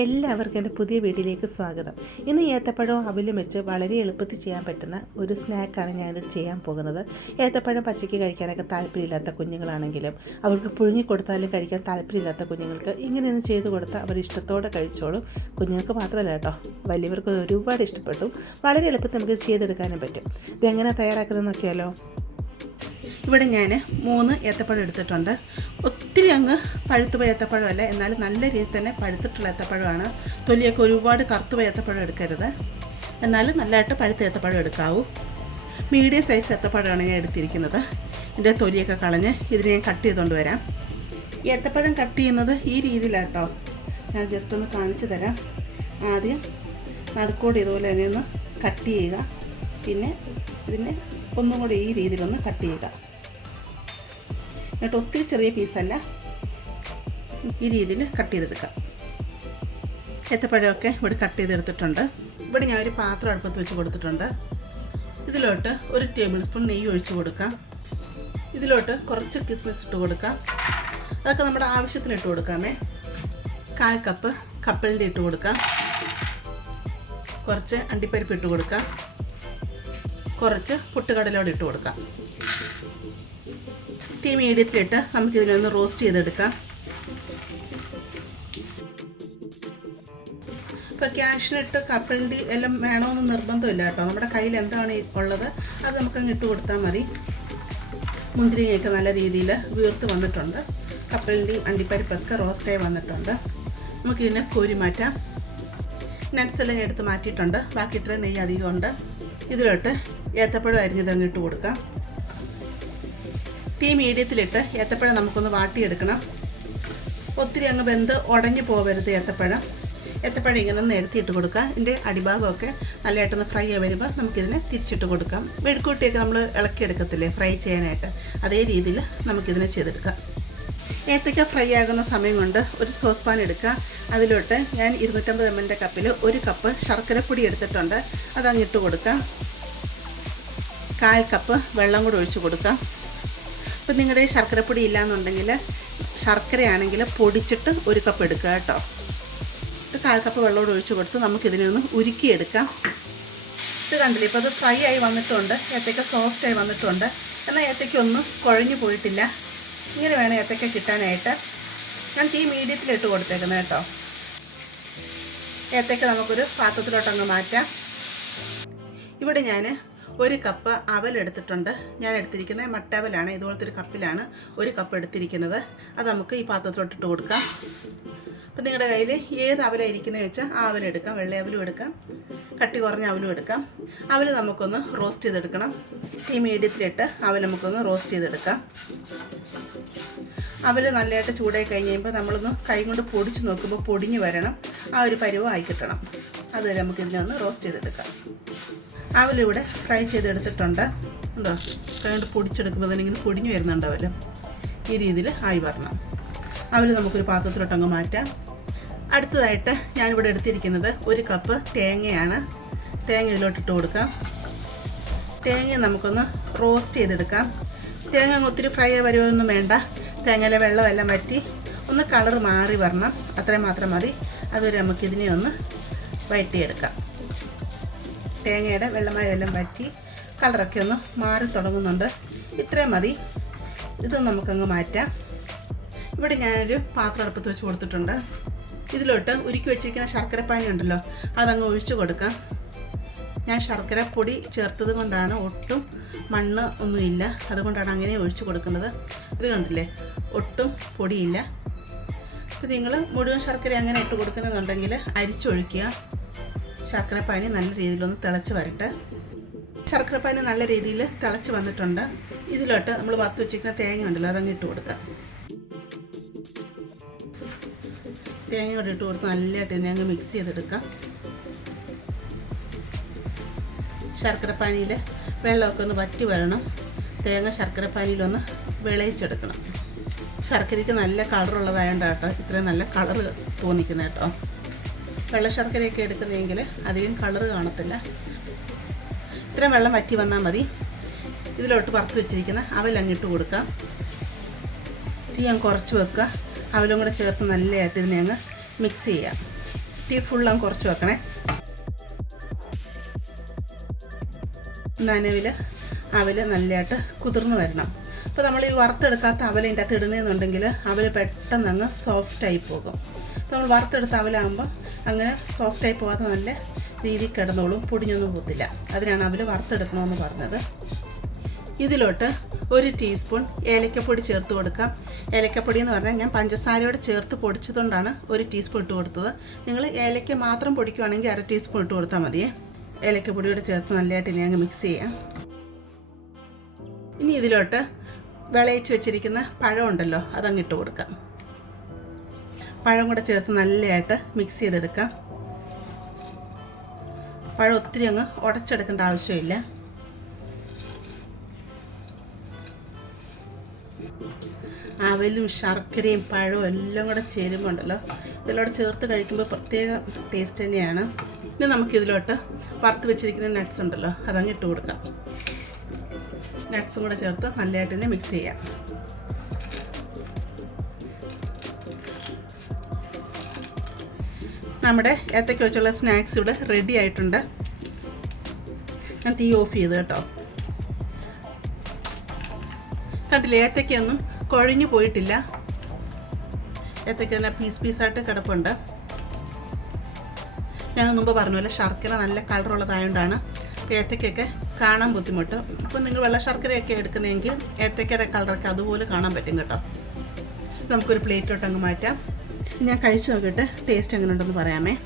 എല്ലാവർക്കും എൻ്റെ പുതിയ വീട്ടിലേക്ക് സ്വാഗതം. ഇന്ന് ഏത്തപ്പഴവും അവലും വെച്ച് വളരെ എളുപ്പത്തിൽ ചെയ്യാൻ പറ്റുന്ന ഒരു സ്നാക്കാണ് ഞാനിത് ചെയ്യാൻ പോകുന്നത്. ഏത്തപ്പഴം പച്ചയ്ക്ക് കഴിക്കാനൊക്കെ താല്പര്യമില്ലാത്ത കുഞ്ഞുങ്ങളാണെങ്കിലും അവർക്ക് പുഴുങ്ങി കൊടുത്താലും കഴിക്കാൻ താല്പര്യമില്ലാത്ത കുഞ്ഞുങ്ങൾക്ക് ഇങ്ങനെയൊന്ന് ചെയ്ത് കൊടുത്താൽ അവർ ഇഷ്ടത്തോടെ കഴിച്ചോളും. കുഞ്ഞുങ്ങൾക്ക് മാത്രമല്ല കേട്ടോ, വലിയവർക്ക് ഒരുപാട് ഇഷ്ടപ്പെട്ടു. വളരെ എളുപ്പത്തിൽ നമുക്ക് ചെയ്തെടുക്കാനും പറ്റും. ഇതെങ്ങനെ തയ്യാറാക്കുന്നത് നോക്കിയാലോ. ഇവിടെ ഞാൻ 3 ഏത്തപ്പഴം എടുത്തിട്ടുണ്ട്. ഒത്തിരി അങ്ങ് പഴുത്തുപോയ ഏത്തപ്പഴമല്ല, എന്നാലും നല്ല രീതിയിൽ തന്നെ പഴുത്തിട്ടുള്ള ഏത്തപ്പഴമാണ്. തൊലിയൊക്കെ ഒരുപാട് കറുത്തുപോയ ഏത്തപ്പഴം എടുക്കരുത്, എന്നാലും നല്ലതായിട്ട് പഴുത്ത ഏത്തപ്പഴം എടുക്കാവൂ. മീഡിയം സൈസ് ഏത്തപ്പഴമാണ് ഞാൻ എടുത്തിരിക്കുന്നത്. ഇതിൻ്റെ തൊലിയൊക്കെ കളഞ്ഞ് ഇതിനെ ഞാൻ കട്ട് ചെയ്തുകൊണ്ട് വരാം. ഏത്തപ്പഴം കട്ട് ചെയ്യുന്നത് ഈ രീതിയിലാട്ടോ. ഞാൻ ജസ്റ്റ് ഒന്ന് കാണിച്ചു തരാം. ആദ്യം നടുക്കോട് ഇതുപോലെ തന്നെ ഒന്ന് കട്ട് ചെയ്യുക. പിന്നെ ഇതിനെ ഒന്നും കൂടി ഈ രീതിയിലൊന്ന് കട്ട് ചെയ്യുക. എന്നിട്ട് ഒത്തിരി ചെറിയ പീസല്ല, ഈ രീതിയിൽ കട്ട് ചെയ്തെടുക്കാം. ഏത്തപ്പഴമൊക്കെ ഇവിടെ കട്ട് ചെയ്തെടുത്തിട്ടുണ്ട്. ഇവിടെ ഞാൻ ഒരു പാത്രം അടുപ്പത്ത് വെച്ച് കൊടുത്തിട്ടുണ്ട്. ഇതിലോട്ട് 1 ടേബിൾ സ്പൂൺ നെയ്യ് ഒഴിച്ച് കൊടുക്കാം. ഇതിലോട്ട് കുറച്ച് കിസ്മിസ് ഇട്ട് കൊടുക്കാം. അതൊക്കെ നമ്മുടെ ആവശ്യത്തിന് ഇട്ട് കൊടുക്കാമേ. 1/4 കപ്പ് കപ്പലണ്ടി ഇട്ട് കൊടുക്കാം. കുറച്ച് അണ്ടിപ്പരിപ്പ് ഇട്ട് കൊടുക്കാം. കുറച്ച് പൊട്ടുകടലോടെ ഇട്ട് കൊടുക്കാം. തീ മീഡിയത്തിലിട്ട് നമുക്കിതിനൊന്ന് റോസ്റ്റ് ചെയ്തെടുക്കാം. ഇപ്പോൾ ക്യാഷ്നട്ട് കപ്പലണ്ടി എല്ലാം വേണമെന്ന് നിർബന്ധമില്ല കേട്ടോ. നമ്മുടെ കയ്യിൽ എന്താണ് ഉള്ളത് അത് നമുക്കങ്ങ് ഇട്ട് കൊടുത്താൽ മതി. മുന്തിരിങ്ങയൊക്കെ നല്ല രീതിയിൽ വീർത്ത് വന്നിട്ടുണ്ട്. കപ്പലണ്ടി അണ്ടിപ്പരിപ്പൊക്കെ റോസ്റ്റായി വന്നിട്ടുണ്ട്. നമുക്കിതിനെ കോരി മാറ്റാം. നട്ട്സ് എല്ലാം ഞാൻ എടുത്ത് മാറ്റിയിട്ടുണ്ട്. ബാക്കി ഇത്രയും നെയ്യ് അധികമുണ്ട്. ഇതിലോട്ട് ഏത്തപ്പഴം അരിഞ്ഞതങ്ങ് ഇട്ട് കൊടുക്കാം. തീ മീഡിയത്തിലിട്ട് ഏത്തപ്പഴം നമുക്കൊന്ന് വാട്ടിയെടുക്കണം. ഒത്തിരി അങ്ങ് വെന്ത് ഉടഞ്ഞു പോകരുത് ഏത്തപ്പഴം. ഏത്തപ്പഴം ഇങ്ങനെ നിരത്തിയിട്ട് കൊടുക്കുക. ഇതിൻ്റെ അടിഭാഗമൊക്കെ നല്ലതായിട്ടൊന്ന് ഫ്രൈ ആയി വരുമ്പോൾ നമുക്കിതിനെ തിരിച്ചിട്ട് കൊടുക്കാം. മെഴുക്കൂട്ടിയൊക്കെ നമ്മൾ ഇളക്കിയെടുക്കത്തില്ലേ ഫ്രൈ ചെയ്യാനായിട്ട്, അതേ രീതിയിൽ നമുക്കിതിനെ ചെയ്തെടുക്കാം. ഏത്തക്ക ഫ്രൈ ആകുന്ന സമയം കൊണ്ട് ഒരു സോസ് പാൻ എടുക്കുക. അതിലോട്ട് ഞാൻ 250 ml കപ്പിൽ 1 കപ്പ് ശർക്കരപ്പൊടി എടുത്തിട്ടുണ്ട്. അതങ്ങിട്ട് കൊടുക്കാം. 1/4 കപ്പ് വെള്ളം കൂടെ ഒഴിച്ച് കൊടുക്കാം. ഇപ്പം നിങ്ങളുടെ ശർക്കരപ്പൊടി ഇല്ലയെന്നുണ്ടെങ്കിൽ ശർക്കരയാണെങ്കിൽ പൊടിച്ചിട്ട് 1 കപ്പ് എടുക്കുക കേട്ടോ. 1/4 കപ്പ് വെള്ളം കൂടെ ഒഴിച്ച് കൊടുത്ത് നമുക്കിതിനെ ഒന്ന് ഉരുക്കിയെടുക്കാം. ഇത് കണ്ടില്ലേ, ഇപ്പോൾ അത് ഫ്രൈ ആയി വന്നിട്ടുണ്ട്. ഏത്തക്ക സോഫ്റ്റായി വന്നിട്ടുണ്ട്. എന്നാൽ ഏത്തയ്ക്കൊന്നും കുഴഞ്ഞു പോയിട്ടില്ല. ഇങ്ങനെ വേണം ഏത്തക്ക കിട്ടാനായിട്ട്. ഞാൻ തീ മീഡിയത്തിലിട്ട് കൊടുത്തേക്കുന്നത് കേട്ടോ. ഏത്തക്ക നമുക്കൊരു പാത്രത്തിലോട്ടങ്ങ് മാറ്റാം. ഇവിടെ ഞാൻ 1 കപ്പ് അവൽ എടുത്തിട്ടുണ്ട്. ഞാൻ എടുത്തിരിക്കുന്നത് മട്ടവലാണ്. ഇതുപോലത്തെ ഒരു കപ്പിലാണ് 1 കപ്പ് എടുത്തിരിക്കുന്നത്. അത് നമുക്ക് ഈ പാത്രത്തിലോട്ടിട്ട് കൊടുക്കാം. അപ്പം നിങ്ങളുടെ കയ്യിൽ ഏത് അവലായിരിക്കുന്നത് വെച്ചാൽ ആ അവലെടുക്കാം. വെള്ള അവലും എടുക്കാം, കട്ടി കുറഞ്ഞ അവലും എടുക്കാം. അവൽ നമുക്കൊന്ന് റോസ്റ്റ് ചെയ്തെടുക്കണം. ഈ മീഡിയത്തിലിട്ട് അവൽ നമുക്കൊന്ന് റോസ്റ്റ് ചെയ്തെടുക്കാം. അവൽ നല്ലതായിട്ട് ചൂടായി കഴിഞ്ഞ് കഴിയുമ്പോൾ നമ്മളൊന്ന് കൈ കൊണ്ട് പൊടിച്ച് നോക്കുമ്പോൾ പൊടിഞ്ഞ് വരണം. ആ ഒരു പരുവം ആയി കിട്ടണം. അതുവരെ നമുക്കിതിനെ ഒന്ന് റോസ്റ്റ് ചെയ്തെടുക്കാം. അവലിവിടെ ഫ്രൈ ചെയ്തെടുത്തിട്ടുണ്ട്. ഉണ്ടോ, കൈ കൊണ്ട് പൊടിച്ചെടുക്കുമ്പോൾ തന്നെ ഇങ്ങനെ പൊടിഞ്ഞ് വരുന്നുണ്ടാവില്ല. ഈ രീതിയിൽ ആയി വരണം. അവൽ നമുക്കൊരു പാത്രത്തിലോട്ടങ്ങ് മാറ്റാം. അടുത്തതായിട്ട് ഞാനിവിടെ എടുത്തിരിക്കുന്നത് 1 കപ്പ് തേങ്ങയാണ്. തേങ്ങ ഇതിലോട്ടിട്ട് കൊടുക്കാം. തേങ്ങ നമുക്കൊന്ന് റോസ്റ്റ് ചെയ്തെടുക്കാം. തേങ്ങ ഒത്തിരി ഫ്രൈ വരുമൊന്നും വേണ്ട. തേങ്ങയിലെ വെള്ളമെല്ലാം വറ്റി ഒന്ന് കളർ മാറി വരണം, അത്രയും മാത്രം മതി. അതുവരെ നമുക്കിതിനെ ഒന്ന് വഴറ്റിയെടുക്കാം. തേങ്ങയുടെ വെള്ളമയെല്ലാം വറ്റി കളറൊക്കെ ഒന്ന് മാറി തുടങ്ങുന്നുണ്ട്. ഇത്രയും മതി. ഇത് നമുക്കങ്ങ് മാറ്റാം. ഇവിടെ ഞാനൊരു പാത്രം അടുപ്പത്ത് വെച്ച് കൊടുത്തിട്ടുണ്ട്. ഇതിലോട്ട് ഉരുക്കി വെച്ചിരിക്കുന്ന ശർക്കരപ്പാനി ഉണ്ടല്ലോ, അതങ്ങ് ഒഴിച്ച് കൊടുക്കാം. ഞാൻ ശർക്കര പൊടി ചേർത്തത് കൊണ്ടാണ്, ഒട്ടും മണ്ണ് ഒന്നുമില്ല, അതുകൊണ്ടാണ് അങ്ങനെ ഒഴിച്ച് കൊടുക്കുന്നത്. ഇത് കണ്ടില്ലേ, ഒട്ടും പൊടിയില്ല. അപ്പോൾ നിങ്ങൾ മുഴുവൻ ശർക്കര അങ്ങനെ ഇട്ട് കൊടുക്കുന്നുണ്ടെങ്കിൽ അരിച്ചൊഴിക്കുക. ശർക്കരപ്പാനി നല്ല രീതിയിലൊന്ന് തിളച്ച് വരട്ടെ. ശർക്കരപ്പാനി നല്ല രീതിയിൽ തിളച്ച് വന്നിട്ടുണ്ട്. ഇതിലോട്ട് നമ്മൾ വറുത്ത് വെച്ചിരിക്കുന്ന തേങ്ങ ഉണ്ടല്ലോ, അതങ്ങ് ഇട്ട് കൊടുക്കാം. തേങ്ങ കൂടെ ഇട്ട് കൊടുത്ത് നല്ലതായിട്ട് ഇതിനെ അങ്ങ് മിക്സ് ചെയ്തെടുക്കാം. ശർക്കരപ്പാനിയിൽ വെള്ളമൊക്കെ ഒന്ന് വറ്റി വരണം. തേങ്ങ ശർക്കരപ്പാനിയിലൊന്ന് വിളയിച്ചെടുക്കണം. ശർക്കരയ്ക്ക് നല്ല കളറുള്ളതായതുകൊണ്ട് കേട്ടോ ഇത്രയും നല്ല കളർ തോന്നിക്കുന്നത് കേട്ടോ. വെള്ള ശർക്കരയൊക്കെ എടുക്കുന്നതെങ്കിൽ അധികം കളർ കാണത്തില്ല. ഇത്രയും വെള്ളം വറ്റി വന്നാൽ മതി. ഇതിലോട്ട് വറുത്ത് വെച്ചിരിക്കുന്ന അവലങ്ങിട്ട് കൊടുക്കാം. തീ ഞാൻ കുറച്ച് വെക്കുക. അവലും കൂടെ ചേർത്ത് നല്ലതായിട്ട് ഇതിനെ അങ്ങ് മിക്സ് ചെയ്യാം. തീ ഫുള്ളും കുറച്ച് വെക്കണേ. നനവിൽ അവൽ നല്ലതായിട്ട് കുതിർന്ന് വരണം. അപ്പോൾ നമ്മൾ ഈ വറുത്തെടുക്കാത്ത അവൽ ഇതിൻ്റെ അകത്ത് ഇടുന്നതെന്നുണ്ടെങ്കിൽ അവൽ പെട്ടെന്ന് അങ്ങ് സോഫ്റ്റായി പോകും. അപ്പോൾ നമ്മൾ വറുത്തെടുത്ത അവലാകുമ്പോൾ അങ്ങനെ സോഫ്റ്റായി പോകാതെ നല്ല രീതിയിൽ കിടന്നോളും, പൊടിഞ്ഞൊന്നും പോകത്തില്ല. അതിനാണ് അവൽ വറുത്തെടുക്കണമെന്ന് പറഞ്ഞത്. ഇതിലോട്ട് 1 ടീസ്പൂൺ ഏലക്കപ്പൊടി ചേർത്ത് കൊടുക്കാം. ഏലക്കപ്പൊടി എന്ന് പറഞ്ഞാൽ ഞാൻ പഞ്ചസാരയോട് ചേർത്ത് പൊടിച്ചതുകൊണ്ടാണ് 1 ടീസ്പൂൺ ഇട്ട് കൊടുത്തത്. നിങ്ങൾ ഏലക്ക മാത്രം പൊടിക്കുകയാണെങ്കിൽ 1/2 ടീസ്പൂൺ ഇട്ട് കൊടുത്താൽ മതിയേ. ഏലക്കപ്പൊടിയോട് ചേർത്ത് നല്ലതായിട്ട് ഇനി അങ്ങ് മിക്സ് ചെയ്യാം. ഇനി ഇതിലോട്ട് വിളയിച്ച് വെച്ചിരിക്കുന്ന പഴം ഉണ്ടല്ലോ, അതങ്ങ് ഇട്ട് കൊടുക്കാം. പഴം കൂടെ ചേർത്ത് നല്ലതായിട്ട് മിക്സ് ചെയ്തെടുക്കാം. പഴം ഒത്തിരി അങ്ങ് ഉടച്ചെടുക്കേണ്ട ആവശ്യമില്ല. അവലും ശർക്കരയും പഴവും എല്ലാം കൂടെ ചേരുമ്പോൾ ഉണ്ടല്ലോ, ഇതിലോട്ട് ചേർത്ത് കഴിക്കുമ്പോൾ പ്രത്യേക ടേസ്റ്റ് തന്നെയാണ്. ഇനി നമുക്കിതിലോട്ട് വറുത്ത് വെച്ചിരിക്കുന്ന നട്ട്സ് ഉണ്ടല്ലോ, അതങ്ങ് ഇട്ട് കൊടുക്കാം. നട്ട്സും കൂടെ ചേർത്ത് നല്ലതായിട്ട് തന്നെ മിക്സ് ചെയ്യാം. നമ്മുടെ ഏത്തക്ക വെച്ചുള്ള സ്നാക്സ് ഇവിടെ റെഡി ആയിട്ടുണ്ട്. ഞാൻ തീ ഓഫ് ചെയ്തു കേട്ടോ. കണ്ടില്ലേ, ഏത്തക്കയൊന്നും കുഴഞ്ഞു പോയിട്ടില്ല. ഏത്തക്ക തന്നെ പീസായിട്ട് കിടപ്പുണ്ട്. ഞാൻ മുമ്പ് പറഞ്ഞ ശർക്കര നല്ല കളറുള്ളതായതുകൊണ്ടാണ് ഏത്തക്കയൊക്കെ കാണാൻ ബുദ്ധിമുട്ട്. അപ്പോൾ നിങ്ങൾ വെള്ള ശർക്കരയൊക്കെ എടുക്കുന്നതെങ്കിൽ ഏത്തക്കയുടെ കളറൊക്കെ അതുപോലെ കാണാൻ പറ്റും കേട്ടോ. നമുക്കൊരു പ്ലേറ്റിലോട്ട് അങ്ങ് മാറ്റാം. ഞാൻ കഴിച്ചു നോക്കിയിട്ട് ടേസ്റ്റ് എങ്ങനെ ഉണ്ടെന്ന് പറയാമേ.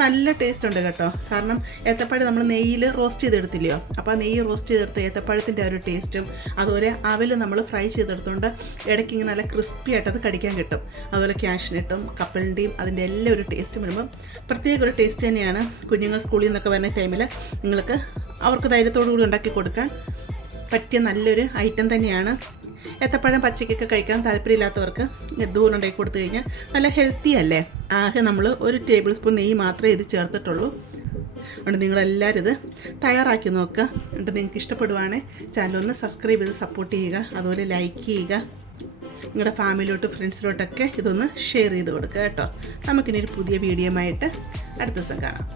നല്ല ടേസ്റ്റ് ഉണ്ട് കേട്ടോ. കാരണം ഏത്തപ്പഴം നമ്മൾ നെയ്യിൽ റോസ്റ്റ് ചെയ്തെടുത്തില്ലയോ, അപ്പോൾ ആ നെയ്യ് റോസ്റ്റ് ചെയ്തെടുത്ത് ഏത്തപ്പഴത്തിൻ്റെ ആ ഒരു ടേസ്റ്റും, അതുപോലെ അവൽ നമ്മൾ ഫ്രൈ ചെയ്തെടുത്തുകൊണ്ട് ഇടയ്ക്ക് ഇങ്ങനെ നല്ല ക്രിസ്പി ആയിട്ട് അത് കടിക്കാൻ കിട്ടും. അതുപോലെ ക്യാഷ്നട്ടും കപ്പലിൻ്റെയും അതിൻ്റെ എല്ലാ ഒരു ടേസ്റ്റും വരുമ്പം പ്രത്യേക ഒരു ടേസ്റ്റ് തന്നെയാണ്. കുഞ്ഞുങ്ങൾ സ്കൂളിൽ നിന്നൊക്കെ വരുന്ന ടൈമിൽ നിങ്ങൾക്ക് അവർക്ക് ധൈര്യത്തോടു കൂടി ഉണ്ടാക്കി കൊടുക്കാൻ പറ്റിയ നല്ലൊരു ഐറ്റം തന്നെയാണ്. ഏത്തപ്പഴം പച്ചക്കൊക്കെ കഴിക്കാൻ താല്പര്യമില്ലാത്തവർക്ക് ഇതുപോലെ ഉണ്ടാക്കി കൊടുത്തു കഴിഞ്ഞാൽ നല്ല ഹെൽത്തി അല്ലേ. ആകെ നമ്മൾ 1 ടേബിൾ സ്പൂൺ നെയ്യ് മാത്രമേ ഇത് ചേർത്തിട്ടുള്ളൂ. അതുകൊണ്ട് നിങ്ങളെല്ലാവരും ഇത് തയ്യാറാക്കി നോക്കുക. എന്നിട്ട് നിങ്ങൾക്ക് ഇഷ്ടപ്പെടുവാണെങ്കിൽ ചാനലൊന്ന് സബ്സ്ക്രൈബ് ചെയ്ത് സപ്പോർട്ട് ചെയ്യുക. അതുപോലെ ലൈക്ക് ചെയ്യുക. നിങ്ങളുടെ ഫാമിലിയിലോട്ട് ഫ്രണ്ട്സിലോട്ടൊക്കെ ഇതൊന്ന് ഷെയർ ചെയ്ത് കൊടുക്കുക കേട്ടോ. നമുക്കിനി ഒരു പുതിയ വീഡിയോ ആയിട്ട് അടുത്ത ദിവസം കാണാം.